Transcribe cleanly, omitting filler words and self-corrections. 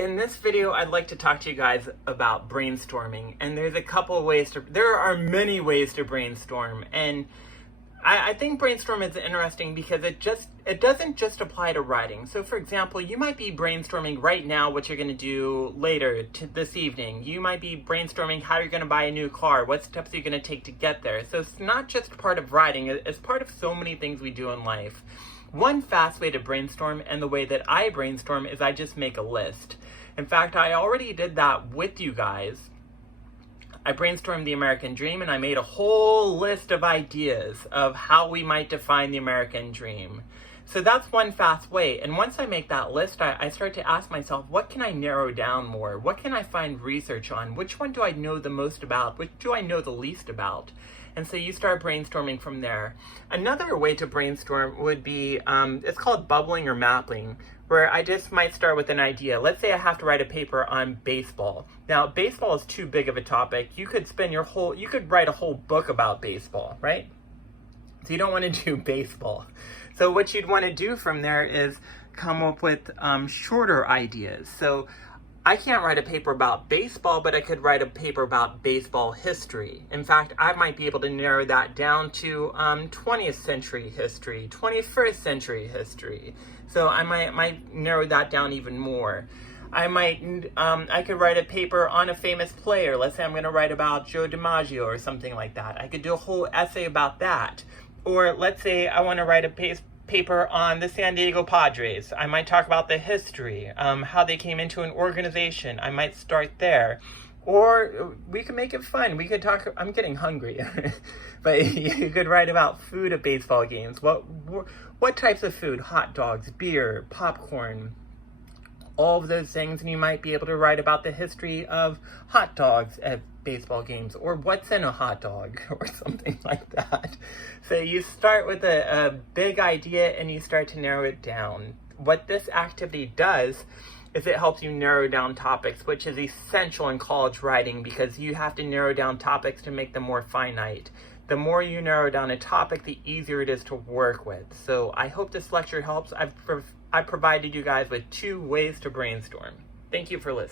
In this video, I'd like to talk to you guys about brainstorming, and there are many ways to brainstorm, and I think brainstorm is interesting because it doesn't just apply to writing. So for example, you might be brainstorming right now what you're going to do later this evening. You might be brainstorming how you're going to buy a new car, what steps you're going to take to get there. So it's not just part of writing, it's part of so many things we do in life. One fast way to brainstorm, and the way that I brainstorm, is I just make a list. In fact, I already did that with you guys. I brainstormed the American dream, and I made a whole list of ideas of how we might define the American dream. So that's one fast way. And once I make that list, I start to ask myself, what can I narrow down more? What can I find research on? Which one do I know the most about? Which do I know the least about? And so you start brainstorming from there. Another way to brainstorm would be, it's called bubbling or mapping, where I just might start with an idea. Let's say I have to write a paper on baseball. Now, baseball is too big of a topic. You could write a whole book about baseball, right? So you don't want to do baseball. So what you'd want to do from there is come up with shorter ideas. So I can't write a paper about baseball, but I could write a paper about baseball history. In fact, I might be able to narrow that down to 20th century history, 21st century history. So I might narrow that down even more. I could write a paper on a famous player. Let's say I'm going to write about Joe DiMaggio or something like that. I could do a whole essay about that. Or let's say I want to write a paper on the San Diego Padres. I might talk about the history, how they came into an organization. I might start there. Or we could make it fun. We could talk, I'm getting hungry, but you could write about food at baseball games. What types of food? Hot dogs, beer, popcorn, all of those things. And you might be able to write about the history of hot dogs at baseball games, or what's in a hot dog, or something like that. So you start with a big idea and you start to narrow it down. What this activity does is it helps you narrow down topics, which is essential in college writing because you have to narrow down topics to make them more finite. The more you narrow down a topic, the easier it is to work with. So I hope this lecture helps. I've provided you guys with 2 ways to brainstorm. Thank you for listening.